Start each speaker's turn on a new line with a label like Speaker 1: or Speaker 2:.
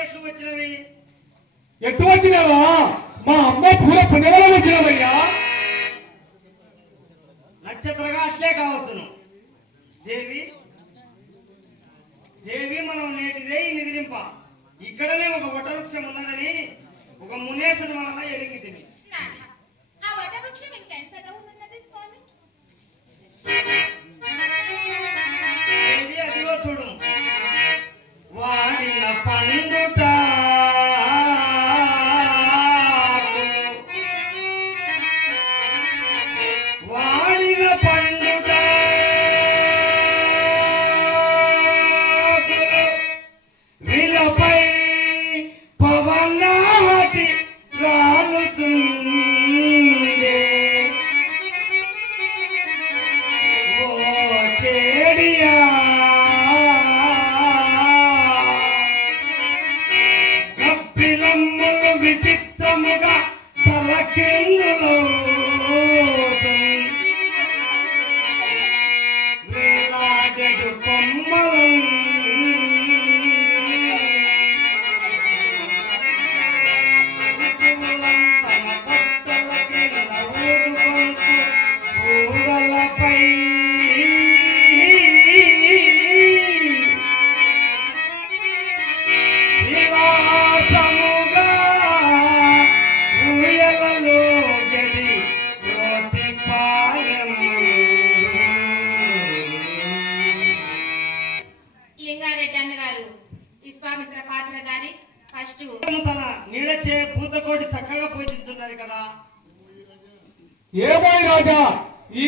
Speaker 1: ఎట్లు వచ్చినవి?
Speaker 2: ఎటు వచ్చినావా? మా అమ్మ పూల పుణ్యవల వచ్చినావయ్యా
Speaker 1: నక్షత్రగా అట్లే కావచ్చును. దేవి దేవి మనం నేటిదే ఈ నిద్రింప ఇక్కడనే ఒక వటవృక్షం ఉన్నదని ఒక మునేశ్వరి వలన ఎరిగి తిని
Speaker 3: నాథ, ఆ వటవృక్షం ఇంకెంత దూరం ఉన్నది స్వామి?
Speaker 1: దేవి అదిగో చూడు. వాడిన பணிந்து పిలమ్మలు విచిత్రముగా తలకిందులో వేలాడెడు కొమ్మలు. శిశువులంతన పొట్టల కింద ఊరలపై
Speaker 3: లింగారెడ్డి అన్నగారు విశ్వామిత్ర పాత్రధారి ఫస్ట్.
Speaker 1: తన నీడచే పూతకోటి చక్కగా పూజించున్నది కదా.
Speaker 2: ఏమై రాజా ఈ